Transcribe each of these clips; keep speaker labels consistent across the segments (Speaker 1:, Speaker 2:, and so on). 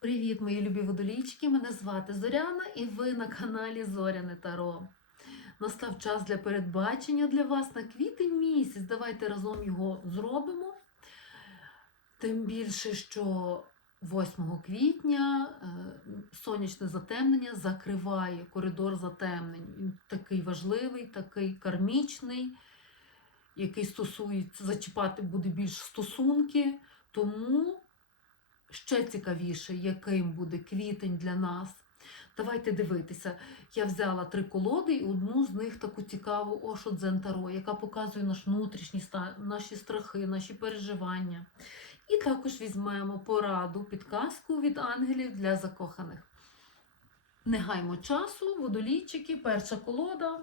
Speaker 1: Привіт, мої любі водолійчики! Мене звати Зоряна і ви на каналі Зоряне Таро. Настав час для передбачення для вас на квітень місяць. Давайте разом його зробимо. Тим більше, що 8 квітня е, сонячне затемнення закриває коридор затемнень. Він такий важливий, такий кармічний, який стосується, зачіпати буде більш стосунки. Тому ще цікавіше, яким буде квітень для нас. Давайте дивитися. Я взяла три колоди і одну з них таку цікаву Ошо Дзен яка показує наш внутрішній стан, наші страхи, наші переживання. І також візьмемо пораду, підказку від ангелів для закоханих. Не гаймо часу, водолійчики, перша колода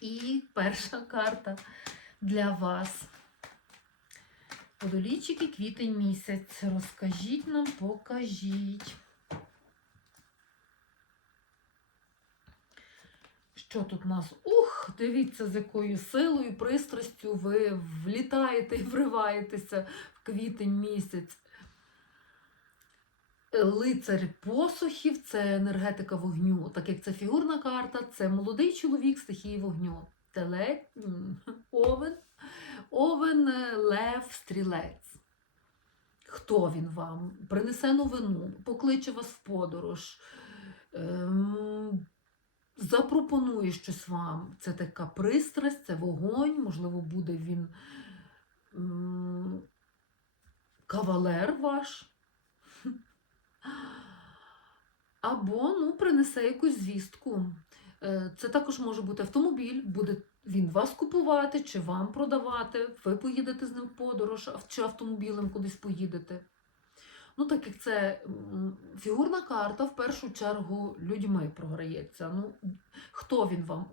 Speaker 1: і перша карта для вас. Водолійчики, квітень місяць. Розкажіть нам, покажіть. Що тут у нас? Ух, дивіться, з якою силою, пристрастю ви влітаєте і вриваєтеся в квітень місяць. Лицар посухів це енергетика вогню. Так як це фігурна карта, це молодий чоловік стихії вогню. Телець, овен, овен, е, лев, стрілець. Хто він вам? Принесе новину, покличе вас в подорож, ем, запропонує щось вам. Це така пристрасть, це вогонь, можливо, буде він ем, кавалер ваш. Або ну, принесе якусь звістку. Е, Це також може бути автомобіль, буде він вас купувати чи вам продавати. Ви поїдете з ним в подорож, чи автомобілем кудись поїдете. Ну, так як це фігурна карта, в першу чергу людьми програється. Ну, хто він вам?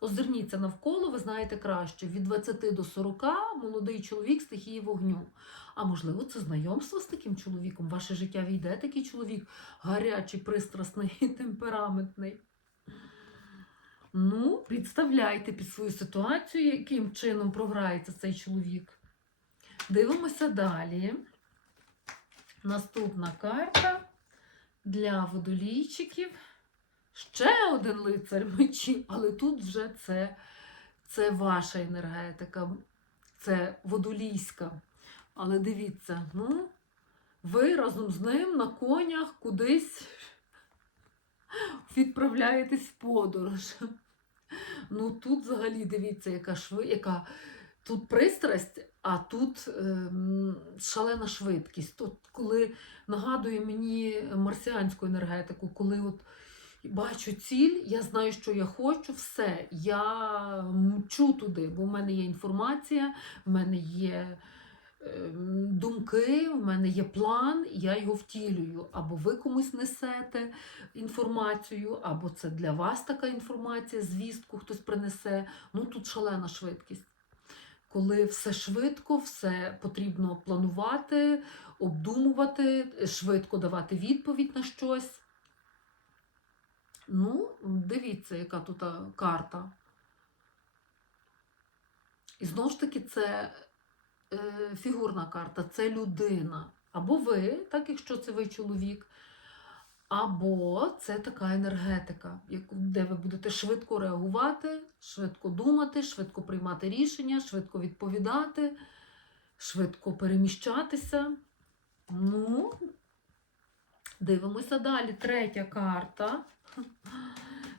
Speaker 1: Озирніться навколо, ви знаєте краще. Від 20 до 40 молодий чоловік стихії вогню. А можливо, це знайомство з таким чоловіком. Ваше життя війде такий чоловік гарячий, пристрасний, темпераментний. Ну, представляйте під свою ситуацію, яким чином програється цей чоловік. Дивимося далі. Наступна карта для водолійчиків. Ще один лицар мечі, але тут вже це, це ваша енергетика, це водолійська. Але дивіться, ну, ви разом з ним на конях кудись відправляєтесь в подорож. Ну тут взагалі дивіться, яка шви, яка тут пристрасть, а тут ем, шалена швидкість. Тут, коли нагадує мені марсіанську енергетику, коли от бачу ціль, я знаю, що я хочу, все, я мчу туди, бо в мене є інформація, в мене є думки, в мене є план, я його втілюю. Або ви комусь несете інформацію, або це для вас така інформація, звістку хтось принесе. Ну тут шалена швидкість. Коли все швидко, все потрібно планувати, обдумувати, швидко давати відповідь на щось. Ну, дивіться, яка тут карта. І знову ж таки, це фігурна карта, це людина. Або ви, так якщо це ви чоловік, або це така енергетика, де ви будете швидко реагувати, швидко думати, швидко приймати рішення, швидко відповідати, швидко переміщатися. Ну, дивимося далі. Третя карта.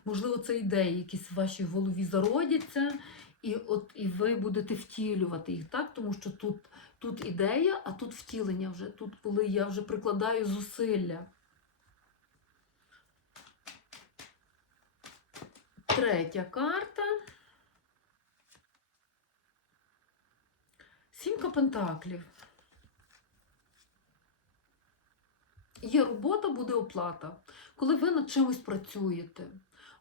Speaker 1: Можливо, це ідеї якісь в вашій голові зародяться, і от і ви будете втілювати їх, так? Тому що тут, тут ідея, а тут втілення вже. Тут, коли я вже прикладаю зусилля. Третя карта. Сімка пентаклів. Є робота, буде оплата. Коли ви над чимось працюєте.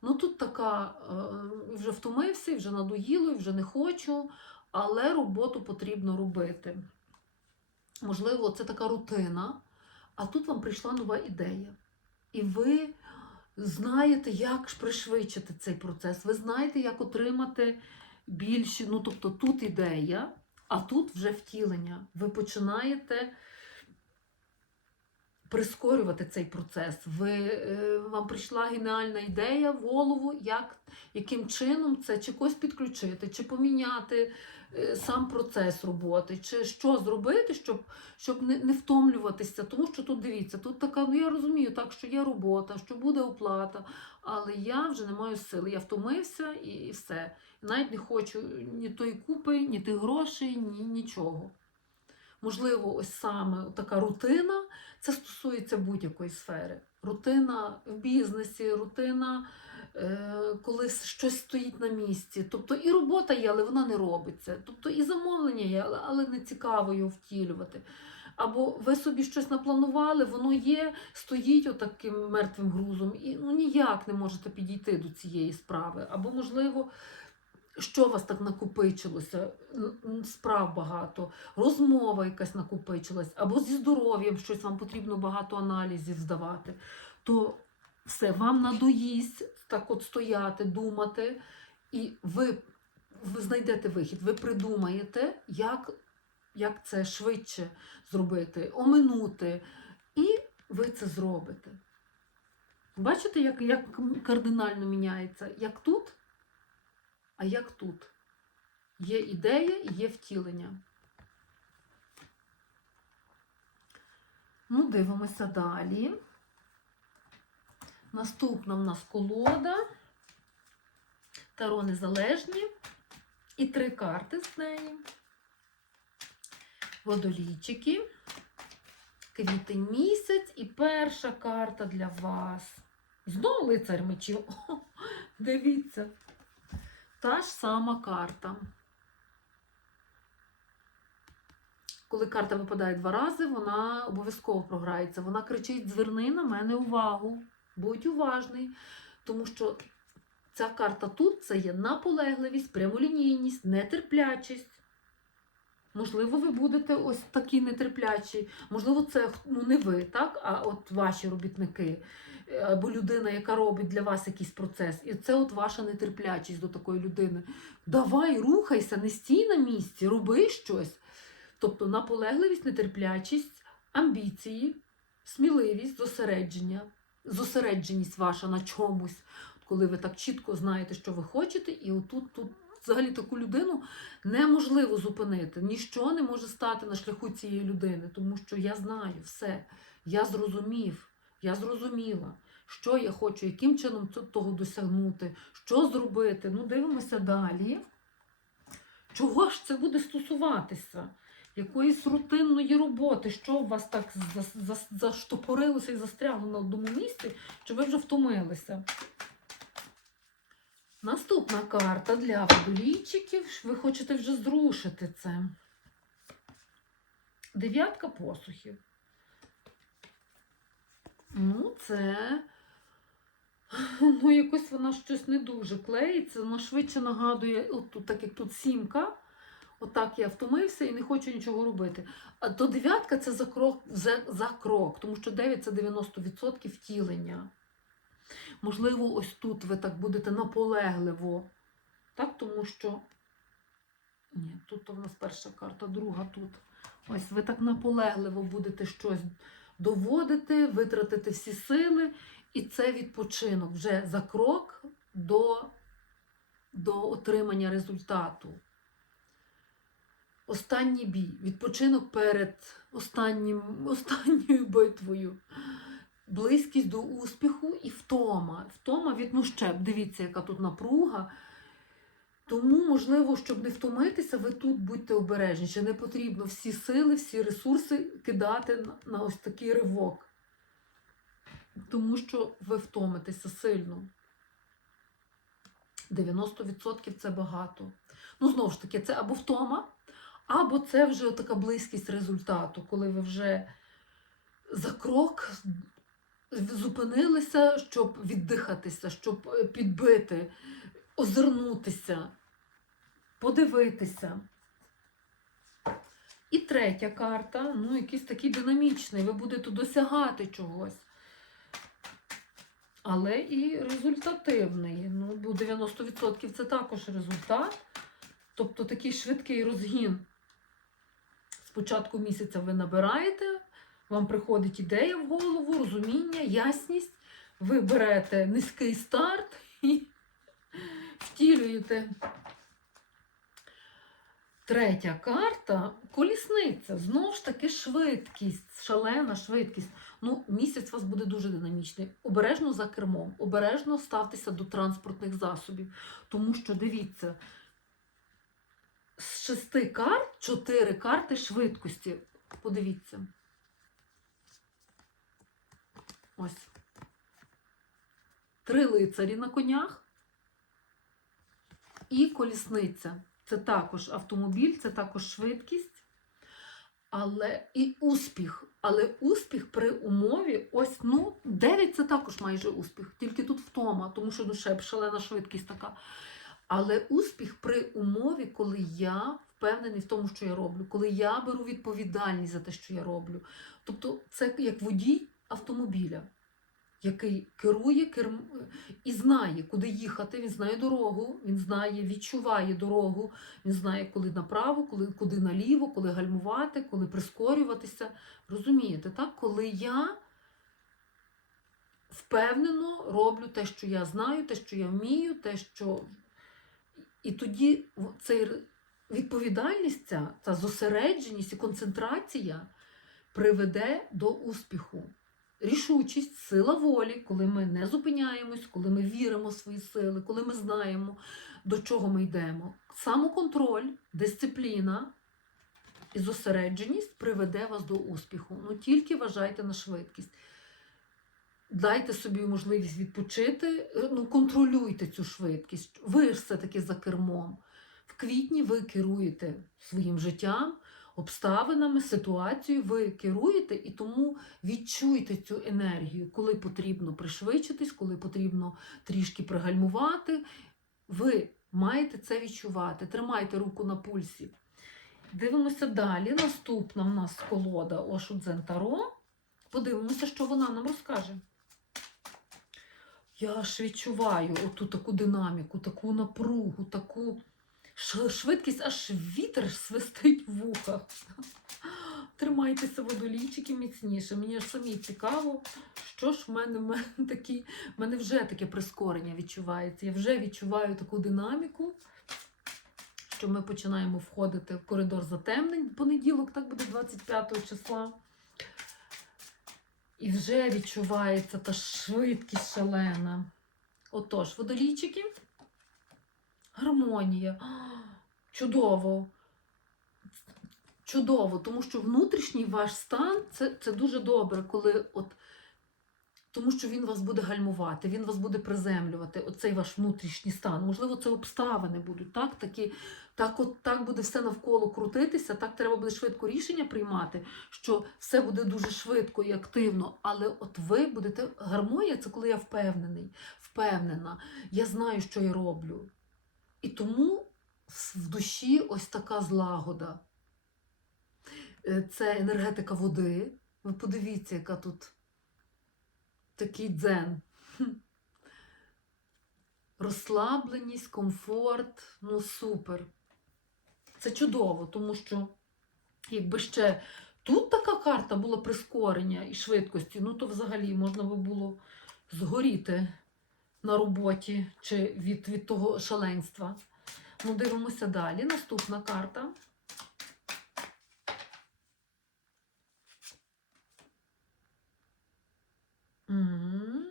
Speaker 1: Ну тут така, е, вже втомився, вже надоїло, вже не хочу, але роботу потрібно робити. Можливо, це така рутина, а тут вам прийшла нова ідея. І ви знаєте, як пришвидшити цей процес. Ви знаєте, як отримати більше. Ну, тобто тут ідея, а тут вже втілення. Ви починаєте прискорювати цей процес. Ви, е, вам прийшла геніальна ідея в голову, як, яким чином це чи когось підключити, чи поміняти е, сам процес роботи, чи що зробити, щоб, щоб не, не втомлюватися. Тому що тут дивіться, тут така, ну я розумію, так, що є робота, що буде оплата, але я вже не маю сили. Я втомився і, і все. Навіть не хочу ні тої купи, ні тих грошей, ні нічого. Можливо, ось саме така рутина, це стосується будь-якої сфери. Рутина в бізнесі, рутина, е, коли щось стоїть на місці. Тобто і робота є, але вона не робиться. Тобто і замовлення є, але, не цікаво його втілювати. Або ви собі щось напланували, воно є, стоїть отаким мертвим грузом, і ну, ніяк не можете підійти до цієї справи. Або, можливо, що у вас так накопичилося? Справ багато, розмова якась накопичилась, або зі здоров'ям щось вам потрібно багато аналізів здавати, то все, вам надоїсть так от стояти, думати, і ви, ви знайдете вихід, ви придумаєте, як, як це швидше зробити, оминути, і ви це зробите. Бачите, як, як кардинально міняється? Як тут? А як тут? Є ідея і є втілення. Ну, дивимося далі. Наступна в нас колода. Таро незалежні. І три карти з неї. Водолійчики. Квітень місяць. І перша карта для вас. Знову лицар мечів. Дивіться. Та ж сама карта. Коли карта випадає два рази, вона обов'язково програється. Вона кричить: зверни на мене увагу, будь уважний. Тому що ця карта тут це є наполегливість, прямолінійність, нетерплячість. Можливо, ви будете ось такі нетерплячі. Можливо, це ну, не ви, так? а от ваші робітники або людина, яка робить для вас якийсь процес. І це от ваша нетерплячість до такої людини. Давай, рухайся, не стій на місці, роби щось. Тобто наполегливість, нетерплячість, амбіції, сміливість, зосередження, зосередженість ваша на чомусь, коли ви так чітко знаєте, що ви хочете, і отут тут. Взагалі таку людину неможливо зупинити. Ніщо не може стати на шляху цієї людини, тому що я знаю все, я зрозумів. Я зрозуміла, що я хочу, яким чином того досягнути, що зробити. Ну, дивимося далі. Чого ж це буде стосуватися? Якоїсь рутинної роботи, що у вас так за- за- заштопорилося і застрягло на одному місці, чи ви вже втомилися? Наступна карта для водолійчиків. Ви хочете вже зрушити це. Дев'ятка посухів. Ну, це. Ну, якось вона щось не дуже клеїться. Вона швидше нагадує, от так як тут сімка. Отак я втомився і не хочу нічого робити. А то дев'ятка це за крок, за, за крок, тому що 9 це 90% втілення. Можливо, ось тут ви так будете наполегливо. Так, тому що. Ні, тут в нас перша карта, друга тут. Ось ви так наполегливо будете щось доводити, витратити всі сили, і це відпочинок вже за крок до, до отримання результату. Останній бій, відпочинок перед останнім, останньою битвою. Близькість до успіху і втома. Втома від ну ще, дивіться, яка тут напруга. Тому, можливо, щоб не втомитися, ви тут будьте обережніші. Не потрібно всі сили, всі ресурси кидати на, ось такий ривок. Тому що ви втомитеся сильно. 90% це багато. Ну, знову ж таки, це або втома, або це вже така близькість результату, коли ви вже за крок зупинилися, щоб віддихатися, щоб е, підбити, озирнутися, подивитися. І третя карта, ну, якийсь такий динамічний, ви будете досягати чогось. Але і результативний. Ну, бо 90% це також результат. Тобто такий швидкий розгін. З початку місяця ви набираєте вам приходить ідея в голову, розуміння, ясність. Ви берете низький старт і втілюєте. Третя карта колісниця. Знову ж таки, швидкість, шалена швидкість. Ну, місяць у вас буде дуже динамічний. Обережно за кермом, обережно ставтеся до транспортних засобів. Тому що дивіться, з шести карт чотири карти швидкості. Подивіться. Ось. Три лицарі на конях і колісниця. Це також автомобіль, це також швидкість, але і успіх. Але успіх при умові, ось, ну, 9 це також майже успіх, тільки тут втома, тому що ну, ще шалена швидкість така. Але успіх при умові, коли я впевнений в тому, що я роблю, коли я беру відповідальність за те, що я роблю. Тобто, це як водій автомобіля, який керує керм... і знає, куди їхати. Він знає дорогу, він знає, відчуває дорогу, він знає, коли направо, коли куди наліво, коли гальмувати, коли прискорюватися. Розумієте, так? Коли я впевнено роблю те, що я знаю, те, що я вмію, те, що. І тоді цей відповідальність, ця, та зосередженість і концентрація приведе до успіху. Рішучість, сила волі, коли ми не зупиняємось, коли ми віримо в свої сили, коли ми знаємо, до чого ми йдемо. Самоконтроль, дисципліна і зосередженість приведе вас до успіху. Ну тільки вважайте на швидкість. Дайте собі можливість відпочити, ну контролюйте цю швидкість. Ви ж все-таки за кермом. В квітні ви керуєте своїм життям, обставинами, ситуацією, ви керуєте і тому відчуйте цю енергію, коли потрібно пришвидшитись, коли потрібно трішки пригальмувати. Ви маєте це відчувати. Тримайте руку на пульсі. Дивимося далі. Наступна в нас колода Ошудзен Таро. Подивимося, що вона нам розкаже. Я аж відчуваю оту таку динаміку, таку напругу, таку швидкість, аж вітер свистить в вухах. Тримайтеся водолійчики міцніше. Мені аж самі цікаво, що ж в мене, в мене такі, в мене вже таке прискорення відчувається. Я вже відчуваю таку динаміку, що ми починаємо входити в коридор затемнень. Понеділок, так буде 25 числа. І вже відчувається та швидкість шалена. Отож, водолійчики. Гармонія. Чудово. Чудово, тому що внутрішній ваш стан це, це дуже добре, коли от. Тому що він вас буде гальмувати, він вас буде приземлювати, оцей ваш внутрішній стан. Можливо, це обставини будуть, так? Такі, так, от, так буде все навколо крутитися, так треба буде швидко рішення приймати, що все буде дуже швидко і активно. Але от ви будете. Гармонія це коли я впевнений, впевнена, я знаю, що я роблю. І тому в душі ось така злагода. Е, Це енергетика води. Ви подивіться, яка тут такий дзен. Розслабленість, комфорт, ну супер. Це чудово, тому що якби ще тут така карта була прискорення і швидкості, ну то взагалі можна би було згоріти на роботі чи від, від того шаленства. Ну, дивимося далі. Наступна карта.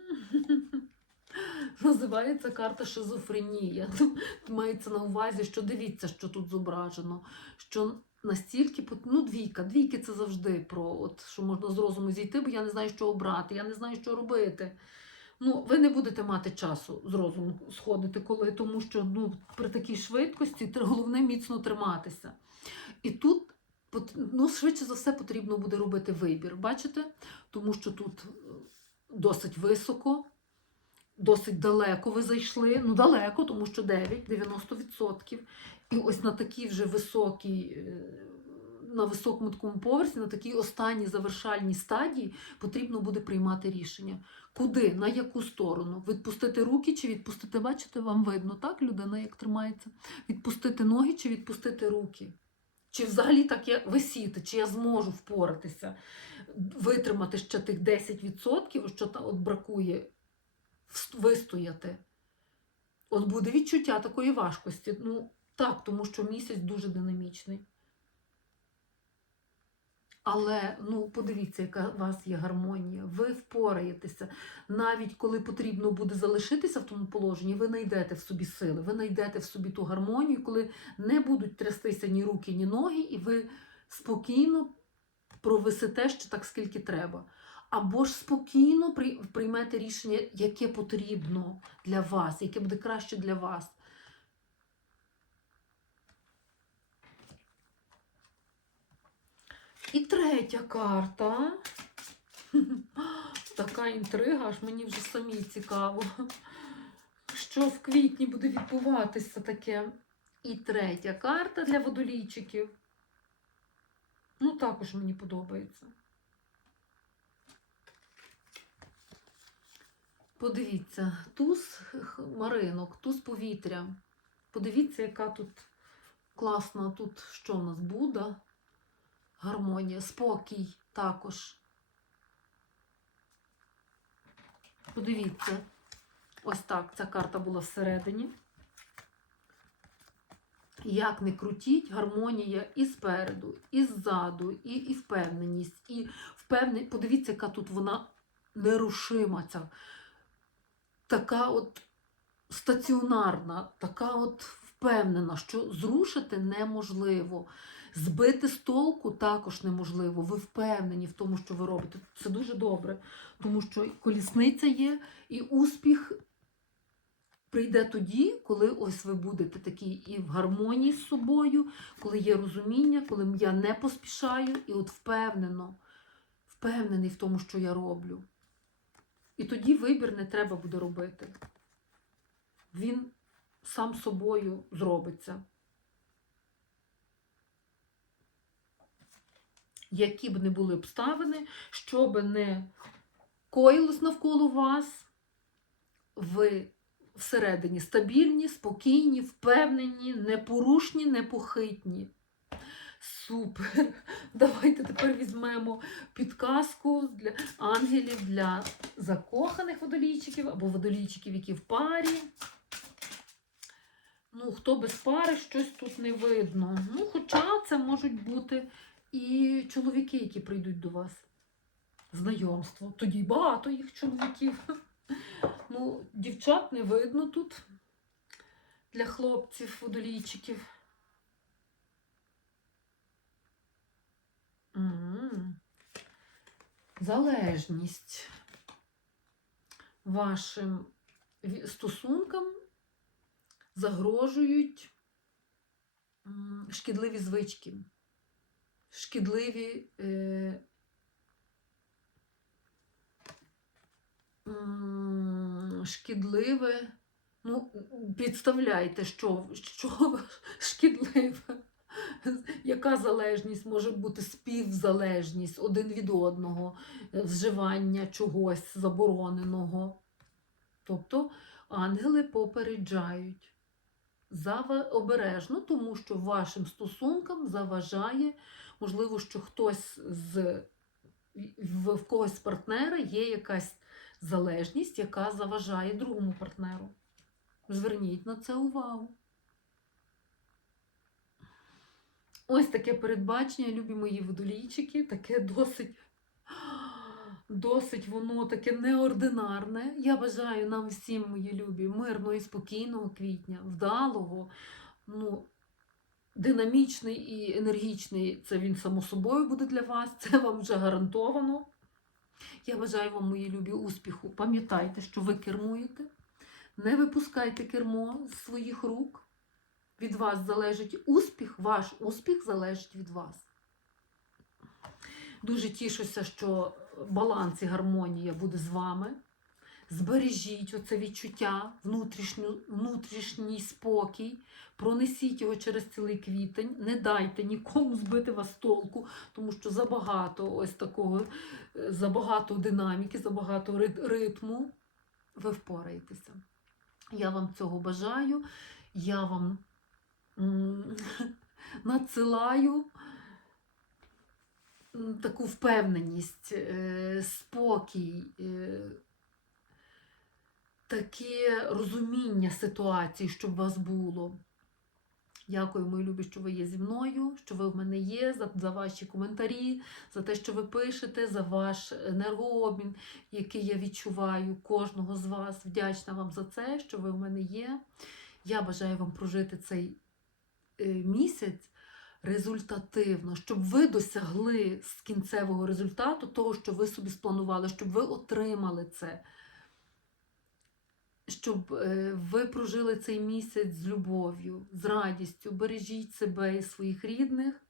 Speaker 1: Називається карта шизофренія. Мається на увазі, що дивіться, що тут зображено. Що настільки ну, двійка. Двійки це завжди про от, що можна з розуму зійти, бо я не знаю, що обрати, я не знаю, що робити. Ну, ви не будете мати часу з розуму сходити, коли, тому що ну, при такій швидкості головне міцно триматися. І тут ну, швидше за все потрібно буде робити вибір. Бачите? Тому що тут е, досить високо, досить далеко ви зайшли. Ну, далеко, тому що 9, 90%. І ось на такій вже високій, е, на високому такому поверсі, на такій останній завершальній стадії потрібно буде приймати рішення. Куди, на яку сторону? Відпустити руки чи відпустити, бачите, вам видно, так, людина як тримається? Відпустити ноги чи відпустити руки? Чи взагалі так я висіти, чи я зможу впоратися, витримати ще тих 10%, що та- от бракує, вистояти. От буде відчуття такої важкості. Ну, так, тому що місяць дуже динамічний. Але ну, подивіться, яка у вас є гармонія. Ви впораєтеся. Навіть коли потрібно буде залишитися в тому положенні, ви знайдете в собі сили, ви знайдете в собі ту гармонію, коли не будуть трястися ні руки, ні ноги, і ви спокійно провисите ще так, скільки треба. Або ж спокійно приймете рішення, яке потрібно для вас, яке буде краще для вас. І третя карта. Така інтрига, аж мені вже самі цікаво, що в квітні буде відбуватися таке. І третя карта для водолійчиків. Ну, також мені подобається. Подивіться, туз хмаринок, туз повітря. Подивіться, яка тут класна, тут що у нас Буда, гармонія, спокій також. Подивіться, ось так ця карта була всередині. Як не крутіть, гармонія і спереду, і ззаду, і, і впевненість, і впевне... Подивіться, яка тут вона нерушима, ця, така от стаціонарна, така от впевнена, що зрушити неможливо. Збити з толку також неможливо. Ви впевнені в тому, що ви робите. Це дуже добре, тому що колісниця є, і успіх прийде тоді, коли ось ви будете такі і в гармонії з собою, коли є розуміння, коли я не поспішаю, і от впевнено, впевнений в тому, що я роблю. І тоді вибір не треба буде робити. Він сам собою зробиться. Які б не були обставини, що би не коїлось навколо вас, ви всередині стабільні, спокійні, впевнені, непорушні, непохитні. Супер! Давайте тепер візьмемо підказку для ангелів для закоханих водолійчиків або водолійчиків, які в парі. Ну, хто без пари, щось тут не видно. Ну, хоча це можуть бути і чоловіки, які прийдуть до вас. Знайомство. Тоді багато їх чоловіків. Ну, дівчат не видно тут для хлопців, водолійчиків. Залежність вашим стосункам загрожують шкідливі звички, шкідливі е, шкідливе. Ну, підставляйте, що, що шкідливе. Яка залежність може бути співзалежність один від одного, е, вживання чогось забороненого. Тобто ангели попереджають обережно, тому що вашим стосункам заважає, можливо, що хтось з в, когось з партнера є якась залежність, яка заважає другому партнеру. Зверніть на це увагу. Ось таке передбачення, любі мої водолійчики, таке досить, досить воно таке неординарне. Я бажаю нам всім, мої любі, мирного і спокійного квітня, вдалого, ну, динамічний і енергічний. Це він само собою буде для вас, це вам вже гарантовано. Я бажаю вам, мої любі, успіху. Пам'ятайте, що ви кермуєте. Не випускайте кермо з своїх рук. Від вас залежить успіх, ваш успіх залежить від вас. Дуже тішуся, що баланс і гармонія буде з вами. Збережіть оце відчуття, внутрішній спокій, пронесіть його через цілий квітень, не дайте нікому збити вас толку, тому що забагато ось такого, е, забагато динаміки, забагато рит- ритму. Ви впораєтеся. Я вам цього бажаю. Я вам надсилаю таку впевненість, е, спокій, е, таке розуміння ситуації, щоб у вас було. Дякую, мої любі, що ви є зі мною, що ви в мене є, за, за ваші коментарі, за те, що ви пишете, за ваш енергообмін, який я відчуваю кожного з вас. Вдячна вам за це, що ви в мене є. Я бажаю вам прожити цей е, місяць результативно, щоб ви досягли з кінцевого результату того, що ви собі спланували, щоб ви отримали це. Щоб е, ви прожили цей місяць з любов'ю, з радістю, бережіть себе і своїх рідних.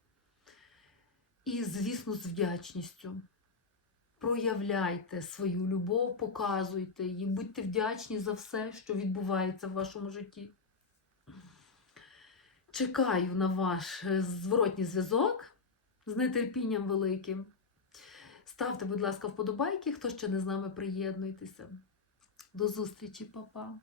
Speaker 1: І, звісно, з вдячністю. Проявляйте свою любов, показуйте її, будьте вдячні за все, що відбувається в вашому житті. Чекаю на ваш е, зворотній зв'язок з нетерпінням великим. Ставте, будь ласка, вподобайки, хто ще не з нами приєднуйтеся. До зустрічі, папа!